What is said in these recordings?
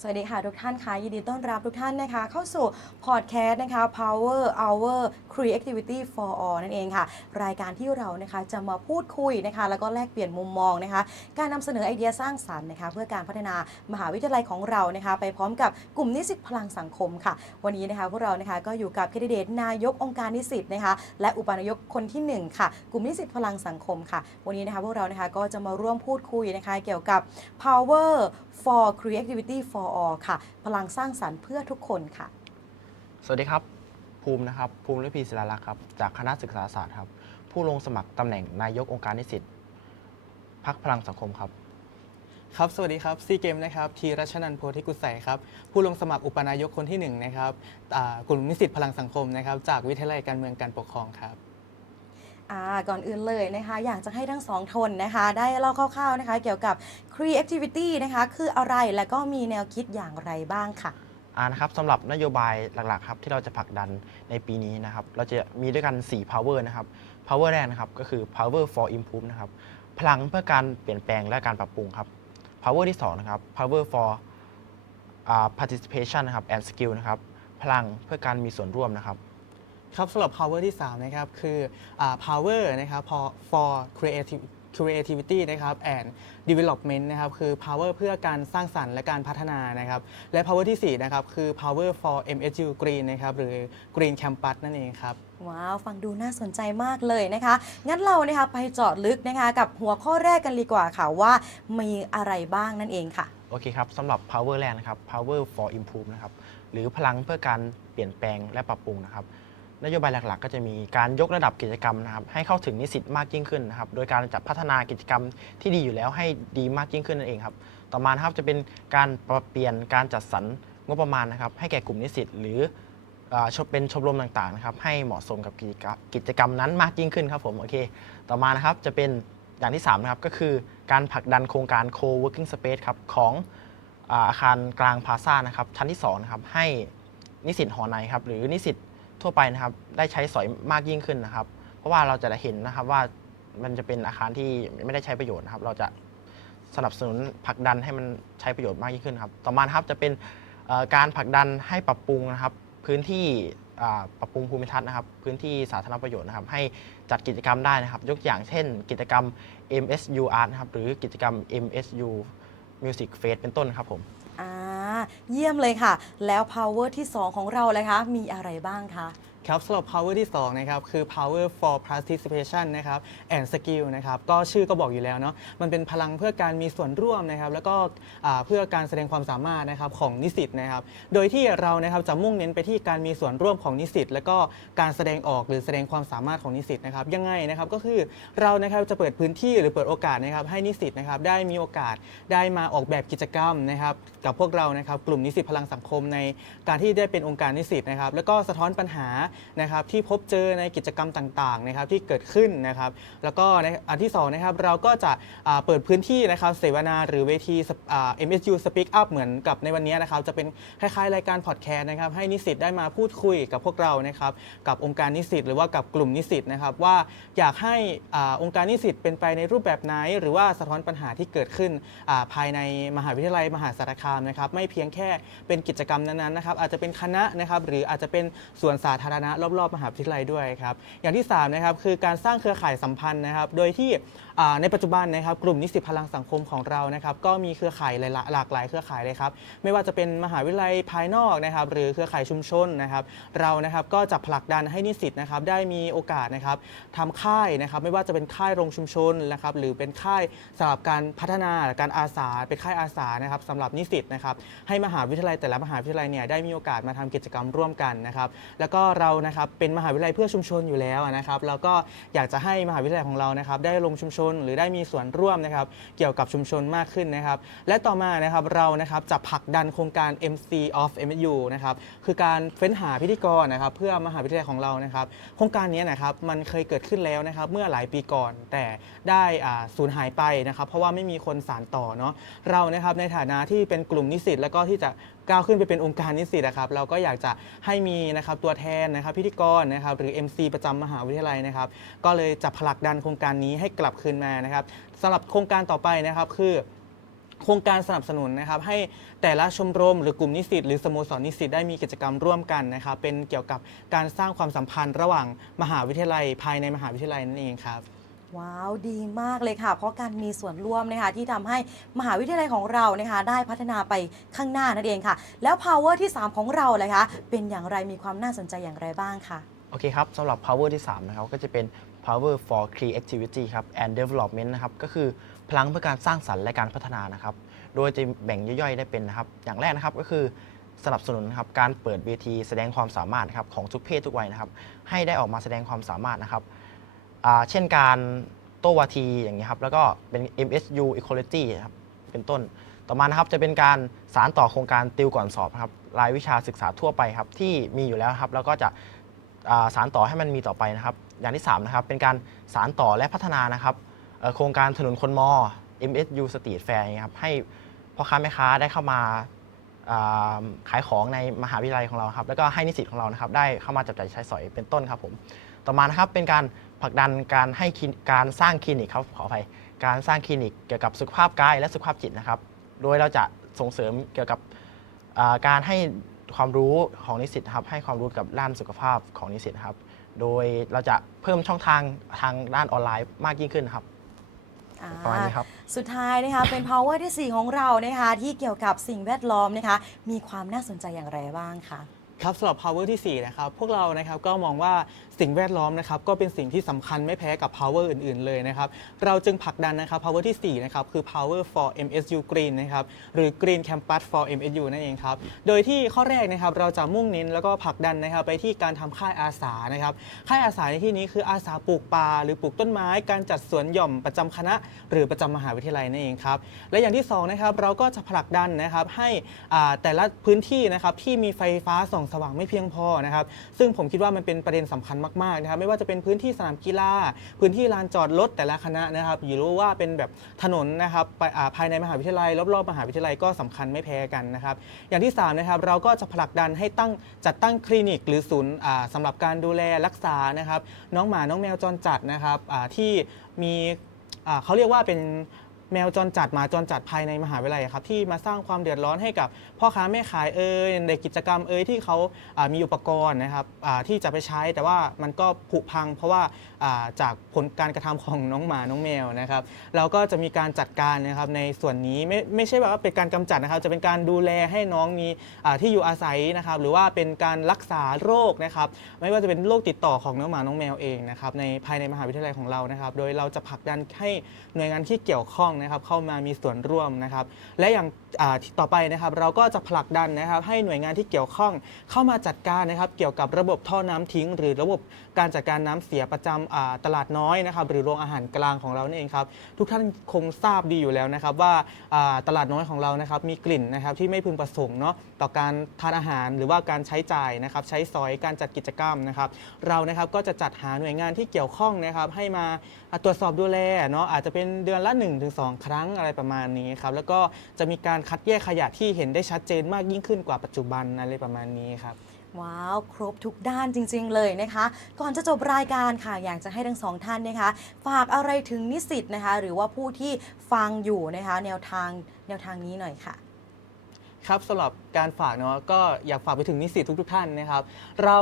สวัสดีค่ะทุกท่านค่ะยินดีต้อนรับทุกท่านนะคะ เข้าสู่พอดแคสต์นะคะ Power Hour Creativity for All นั่นเองค่ะ รายการที่เรานะคะจะมาพูดคุยนะคะ แล้วก็แลกเปลี่ยนมุมมองนะคะ การนำเสนอไอเดียสร้างสรรค์นะคะ เพื่อการพัฒนามหาวิทยาลัยของเรานะคะ ไปพร้อมกับกลุ่มนิสิตพลังสังคมค่ะ วันนี้นะคะพวกเรานะคะก็อยู่กับแคนดิเดตนายกองค์การนิสิตนะคะ และอุปนายกคนที่หนึ่งค่ะ กลุ่มนิสิตพลังสังคมค่ะ วันนี้นะคะพวกเรานะคะก็จะมาร่วมพูดคุยนะคะ เกี่ยวกับ power for creativity for all ค่ะ พลังสร้างสรรค์เพื่อทุกคนค่ะ สวัสดีครับ ภูมินะครับ ภูมิฤพีศิลาลักษ์ครับ จากคณะศึกษาศาสตร์ครับ ผู้ลงสมัครตำแหน่งนายกองค์การนิสิตพักพลังสังคมครับ ครับ สวัสดีครับซีเกมนะครับ ทีรัชนันท์โพธิกุศใสครับ ผู้ลงสมัครอุปนายกคนที่1นะครับอ่ากลุ่มนิสิตพลังสังคมนะครับ จากวิทยาลัยการเมืองการปกครองครับ อ่าก่อนอื่นเลยนะคะอยากจะให้ทั้งสองทนนะคะ ได้เล่าคร่าวๆนะคะ เกี่ยวกับ creativity นะคะ คืออะไรและก็มีแนวคิดอย่างไรบ้างค่ะ อ่านะครับสำหรับนโยบายหลักๆครับที่เราจะผลักดันในปีนี้นะครับ เราจะมีด้วยกัน 4 power นะครับ power แรกนะครับก็คือ power for improve นะครับพลังเพื่อการเปลี่ยนแปลงและการปรับปรุงครับ power ที่2นะครับ power for อ่า participation นะครับ and skill นะครับพลังเพื่อการมีส่วนร่วมนะครับ ครับสำหรับ power ที่ 3 นะครับ คืออ่า power นะครับ for for creative creativity นะครับ and development นะครับ คือ power เพื่อการสร้างสรรค์และการพัฒนานะครับ และ power ที่ 4 นะครับ คือ power for MSU Green นะครับ หรือ Green Campus นั่นเองครับ ว้าว ฟังดูน่าสนใจมากเลยนะคะ งั้นเรานะคะไปเจาะลึกนะคะ กับหัวข้อแรกกันดีกว่าค่ะว่ามีอะไรบ้างนั่นเองค่ะ โอเคครับสำหรับ power แรกนะครับ power for improve นะครับ หรือพลังเพื่อการเปลี่ยนแปลงและปรับปรุงนะครับ นโยบายหลักๆ ก็จะมีการยกระดับกิจกรรมนะครับให้เข้าถึงนิสิตมากยิ่งขึ้นนะครับโดยการจัดพัฒนากิจกรรมที่ดีอยู่แล้วให้ดีมากยิ่งขึ้นนั่นเองครับต่อมานะครับจะเป็นการปรับเปลี่ยนการจัดสรรงบประมาณนะครับให้แก่กลุ่มนิสิตหรือชมเป็นชมรมต่างๆนะครับให้เหมาะสมกับกิจกรรมกิจกรรมนั้นมากยิ่งขึ้นครับผมโอเค ต่อมานะครับจะเป็นอย่างที่สามนะครับก็คือการผลักดันโครงการ co-working space ครับของอาคารกลางพาซ่านะครับชั้นที่2นะครับให้นิสิตหอในครับหรือนิสิต ทั่วไปนะครับ ได้ใช้สอยมากยิ่งขึ้นนะครับ เพราะว่าเราจะได้เห็นนะครับว่ามันจะเป็นอาคารที่ไม่ได้ใช้ประโยชน์นะครับ เราจะสนับสนุนผลักดันให้มันใช้ประโยชน์มากยิ่งขึ้นครับ ต่อมาครับจะเป็นการผลักดันให้ปรับปรุงนะครับ พื้นที่ปรับปรุงภูมิทัศน์นะครับ พื้นที่สาธารณประโยชน์นะครับ ให้จัดกิจกรรมได้นะครับ ยกอย่างเช่น กิจกรรม MSU Art นะครับหรือกิจกรรม MSU Music Fest เป็นต้นครับผม เยี่ยมเลยค่ะ แล้ว power ที่ 2 ของเราเลยคะ มีอะไรบ้างคะ ครับสำหรับ power ที่ 2 นะครับ คือ power for participation นะครับ and skill นะครับ ก็ชื่อก็บอกอยู่แล้วเนาะมันเป็นพลังเพื่อการมีส่วนร่วมนะครับ แล้วก็เพื่อการแสดงความสามารถนะครับของนิสิตนะครับ โดยที่เรานะครับจะมุ่งเน้นไปที่การมีส่วนร่วมของนิสิต แล้วก็การแสดงออกหรือแสดงความสามารถของนิสิตนะครับยังไงนะครับก็คือเรานะครับจะเปิดพื้นที่หรือเปิดโอกาสนะครับให้นิสิตนะครับได้มีโอกาสได้มาออกแบบกิจกรรมนะครับกับพวกเรานะครับกลุ่มนิสิตพลังสังคมในการที่ได้เป็นองค์การนิสิตนะครับแล้วก็สะท้อนปัญหานะครับที่พบเจอในกิจกรรมต่างๆนะครับที่เกิดขึ้นนะครับแล้วก็ในอันที่สองนะครับเราก็จะเปิดพื้นที่นะครับเสวนาหรือเวที MSU Speak Up เหมือนกับในวันนี้นะครับจะเป็นคล้ายๆ รายการพอดแคสต์นะครับให้นิสิตได้มาพูดคุยกับพวกเรานะครับกับองค์การนิสิตหรือว่ากับกลุ่มนิสิตนะครับว่าอยากให้องค์การนิสิตเป็นไปในรูปแบบไหน หรือว่าสะท้อนปัญหาที่เกิดขึ้นภายในมหาวิทยาลัยมหาสารคามนะครับไม่เพียงแค่เป็นกิจกรรมนั้นๆนะครับอาจจะเป็นคณะนะครับหรืออาจจะเป็นส่วนสาธารณะรอบๆมหาวิทยาลัยด้วยครับอย่างที่3นะครับคือการสร้างเครือข่ายสัมพันธ์นะครับ โดยที่ ในปัจจุบันนะครับกลุ่มนิสิตพลังสังคมของเรานะครับก็มีเครือข่ายหลากหลายเครือข่ายเลยครับไม่ว่าจะเป็นมหาวิทยาลัยภายนอกนะครับหรือเครือข่ายชุมชนนะครับ เรานะครับก็จะผลักดันให้นิสิตนะครับได้มีโอกาสนะครับทำค่ายนะครับไม่ว่าจะเป็นค่ายโรงชุมชนนะครับหรือเป็นค่ายสำหรับการพัฒนาการอาสาเป็นค่ายอาสานะครับสำหรับนิสิตนะครับให้มหาวิทยาลัยแต่ละมหาวิทยาลัยเนี่ยได้มีโอกาสมาทำกิจกรรมร่วมกันนะครับแล้วก็เรานะครับเป็นมหาวิทยาลัยเพื่อชุมชนอยู่แล้วนะครับแล้วก็อยากจะให้มหาวิทยาลัยของเรานะครับได้ลงชุมชนหรือได้มีส่วนร่วมนะครับเกี่ยวกับชุมชนมากขึ้นนะครับ และต่อมานะครับเรานะครับจะผลักดันโครงการ MC of MSU นะครับคือการเฟ้นหาพิธีกรนะครับเพื่อมหาวิทยาลัยของเรานะครับโครงการนี้นะครับมันเคยเกิดขึ้นแล้วนะครับเมื่อหลายปีก่อน แต่ได้สูญหายไปนะครับเพราะว่าไม่มีคนสานต่อเนาะเรานะครับในฐานะที่เป็นกลุ่มนิสิตแล้วก็ที่จะ ก้าวขึ้นไปเป็นองค์การนิสิตนะครับเราก็อยากจะให้มีนะครับตัวแทนนะครับพิธีกรนะครับหรือ MC ประจำมหาวิทยาลัยนะครับก็เลยจะผลักดันโครงการนี้ให้กลับคืนมานะครับสำหรับโครงการต่อไปนะครับคือโครงการสนับสนุนนะครับให้แต่ละชมรมหรือกลุ่มนิสิตหรือสโมสรนิสิตได้มีกิจกรรมร่วมกันนะครับเป็นเกี่ยวกับการสร้างความสัมพันธ์ระหว่างมหาวิทยาลัย ภายในมหาวิทยาลัยนั่นเองครับ ว้าวดีมากเลยค่ะ เพราะการมีส่วนร่วมนะคะที่ทำให้มหาวิทยาลัยของเรานะคะได้พัฒนาไปข้างหน้านั่นเองค่ะ แล้ว power ที่ 3 ของเราเลยคะเป็นอย่างไรมีความน่าสนใจอย่างไรบ้างคะโอเคครับสำหรับ power ที่ 3 นะครับ ก็จะเป็น power for creativity ครับ and development นะครับ ก็คือพลังเพื่อการสร้างสรรค์และการพัฒนานะครับ โดยจะแบ่งย่อยๆ ได้เป็นนะครับ อย่างแรกนะครับก็คือสนับสนุนนะครับการเปิดเวทีแสดงความสามารถครับของทุกเพศทุกวัยนะครับ ให้ได้ออกมาแสดงความสามารถนะครับ เช่นการโตวาทีอย่างนี้ยครับแล้วก็เป็น MSU Equality ครับเป็นต้น ต่อมานะครับจะเป็นการสารต่อโครงการติวก่อนสอบครับรายวิชาศึกษาทั่วไปครับที่มีอยู่แล้วครับแล้วก็จะสารต่อให้มันมีต่อไปนะครับ อย่างที่3นะครับเป็นการสารต่อและพัฒนานะครับโครงการถนนคนมอ MSU Street Fair ครับให้พ่อค้าแม่ค้าได้เข้ามาอ่าขายของในมหาวิทยาลัยของเราครับแล้วก็ให้นิสิตของเรานะครับได้เข้ามาจับจ่ายใช้สอยเป็นต้นครับผมต่อมานะครับเป็นการ ผลักดันการให้คลินการสร้างคลินิกครับขออภัยการสร้างคลินิกเกี่ยวกับสุขภาพกายและสุขภาพจิตนะครับ โดยเราจะส่งเสริมเกี่ยวกับอ่าการให้ความรู้ของนิสิตครับให้ความรู้กับด้านสุขภาพของนิสิตครับ โดยเราจะเพิ่มช่องทางทางด้านออนไลน์มากยิ่งขึ้นครับอ่าประมาณนี้ครับ สุดท้ายนะคะ เป็น power ที่ 4 ของเรานะคะ ที่เกี่ยวกับสิ่งแวดล้อมนะคะ มีความน่าสนใจอย่างไรบ้างคะ ครับสำหรับ power ที่ 4 นะครับ พวกเรานะครับก็มองว่าสิ่งแวดล้อมนะครับก็เป็นสิ่งที่สำคัญไม่แพ้กับ power อื่น ๆ เลยนะครับ เราจึงผลักดันนะครับ power ที่ 4 นะครับ คือ power for MSU Green นะครับ หรือ Green Campus for MSU นั่นเองครับ โดยที่ข้อแรกนะครับเราจะมุ่งเน้นแล้วก็ผลักดันนะครับไปที่การทำค่ายอาสานะครับ ค่ายอาสาในที่นี้คืออาสาปลูกป่าหรือปลูกต้นไม้ การจัดสวนหย่อมประจำคณะ หรือประจำมหาวิทยาลัยนั่นเองครับ และอย่างที่สองนะครับเราก็จะผลักดันนะครับให้แต่ละพื้นที่นะครับที่มีไฟฟ้าส่องสว่างไม่เพียงพอนะครับ ซึ่งผมคิดว่ามันเป็นประเด็นสำคัญมากๆนะครับ ไม่ว่าจะเป็นพื้นที่สนามกีฬา พื้นที่ลานจอดรถแต่ละคณะนะครับหรือว่าเป็นแบบถนนนะครับไปภายในมหาวิทยาลัย รอบๆมหาวิทยาลัยก็สำคัญไม่แพ้กันนะครับ อย่างที่สามนะครับเราก็จะผลักดันให้ตั้งจัดตั้งคลินิก หรือศูนย์อ่าสำหรับการดูแลรักษานะครับ น้องหมาน้องแมวจรจัดนะครับที่มีเขาเรียกว่าเป็น แมวจรจัดหมาจรจัดภายในมหาวิทยาลัยครับที่มาสร้างความเดือดร้อนให้กับพ่อค้าแม่ขายเอ่ยในกิจกรรมเอ่ยที่เขามีอุปกรณ์นะครับที่จะไปใช้แต่ว่ามันก็ผุพัง เพราะว่าจากผลการกระทำของน้องหมาน้องแมวนะครับเราก็จะมีการจัดการนะครับในส่วนนี้ไม่ไม่ใช่แบบว่าเป็นการกำจัดนะครับ จะเป็นการดูแลให้น้องมีที่อยู่อาศัยนะครับหรือว่าเป็นการรักษาโรคนะครับไม่ว่าจะเป็นโรคติดต่อของน้องหมาน้องแมวเองนะครับในภายในมหาวิทยาลัยของเรานะครับ โดยเราจะผลักดันให้หน่วยงานที่เกี่ยวข้องนะครับเข้ามามีส่วนร่วมนะครับ และอย่างอ่าต่อไปนะครับ เราก็จะผลักดันนะครับ ให้หน่วยงานที่เกี่ยวข้องเข้ามาจัดการนะครับ เกี่ยวกับระบบท่อน้ำทิ้ง หรือระบบการจัดการน้ำเสียประจำอ่าตลาดน้อยนะครับ หรือโรงอาหารกลางของเรานั่นเองครับ ทุกท่านคงทราบดีอยู่แล้วนะครับ ว่าอ่าตลาดน้อยของเรานะครับ มีกลิ่นนะครับที่ไม่พึงประสงค์เนาะต่อการทานอาหารหรือว่าการใช้จ่ายนะครับ ใช้สอยการจัดกิจกรรมนะครับ เรานะครับก็จะจัดหาหน่วยงานที่เกี่ยวข้องนะครับ ให้มาอ่าตรวจสอบดูแลเนาะอาจจะเป็นเดือนละ1-2ครั้งอะไรประมาณนี้ครับแล้วก็จะมีการคัดแยกขยะที่เห็นได้ชัดเจนมากยิ่งขึ้นกว่าปัจจุบันอะไรประมาณนี้ครับ ว้าว ครบทุกด้านจริง ๆ เลยนะคะ ก่อนจะจบรายการค่ะ อยากจะให้ทั้งสองท่านนะคะ ฝากอะไรถึงนิสิตนะคะ หรือว่าผู้ที่ฟังอยู่นะคะ แนวทางแนวทางนี้หน่อยค่ะ ครับสำหรับการฝากเนาะก็อยากฝากไปถึงนิสิตทุกๆท่านนะครับ เรา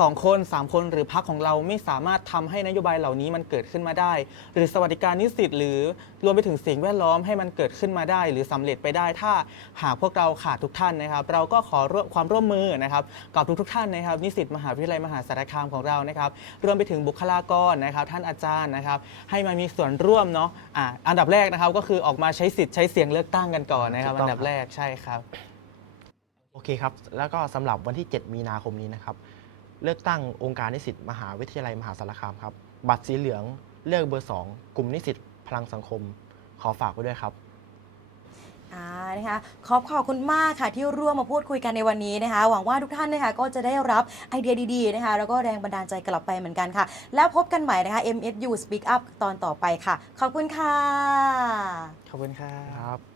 สองคน 3 คนหรือพักของเราไม่สามารถทำให้นโยบายเหล่านี้มันเกิดขึ้นมาได้ หรือสวัสดิการนิสิตหรือรวมไปถึงสิ่งแวดล้อมให้มันเกิดขึ้นมาได้ หรือสำเร็จไปได้ ถ้าหากพวกเราขาดทุกท่านนะครับ เราก็ขอร่วมความร่วมมือนะครับกับทุกๆท่านนะครับ นิสิตมหาวิทยาลัยมหาสารคามของเรานะครับรวมไปถึงบุคลากรนะครับ ท่านอาจารย์นะครับ ให้มามีส่วนร่วมเนาะอะอันดับแรกนะครับก็คือออกมาใช้สิทธิ์ใช้เสียงเลือกตั้งกันก่อนนะครับถูกต้อัองนดับแรกใช่ครับ โอเคครับ แล้วก็สำหรับวันที่ 7 มีนาคมนี้นะครับ เลือกตั้งองค์การนิสิตมหาวิทยาลัยมหาสารคามครับ บัตรสีเหลืองเลือกเบอร์ 2 กลุ่มนิสิตพลังสังคม ขอฝากไว้ด้วยครับอ่านะคะขอบขอบคุณมากค่ะที่ร่วมมาพูดคุยกันในวันนี้นะคะ หวังว่าทุกท่านนะคะก็จะได้รับไอเดียดีๆนะคะ แล้วก็แรงบันดาลใจกลับไปเหมือนกันค่ะ แล้วพบกันใหม่นะคะ MSU Speak Up ตอนต่อไปค่ะ ขอบคุณค่ะ ขอบคุณครับครับ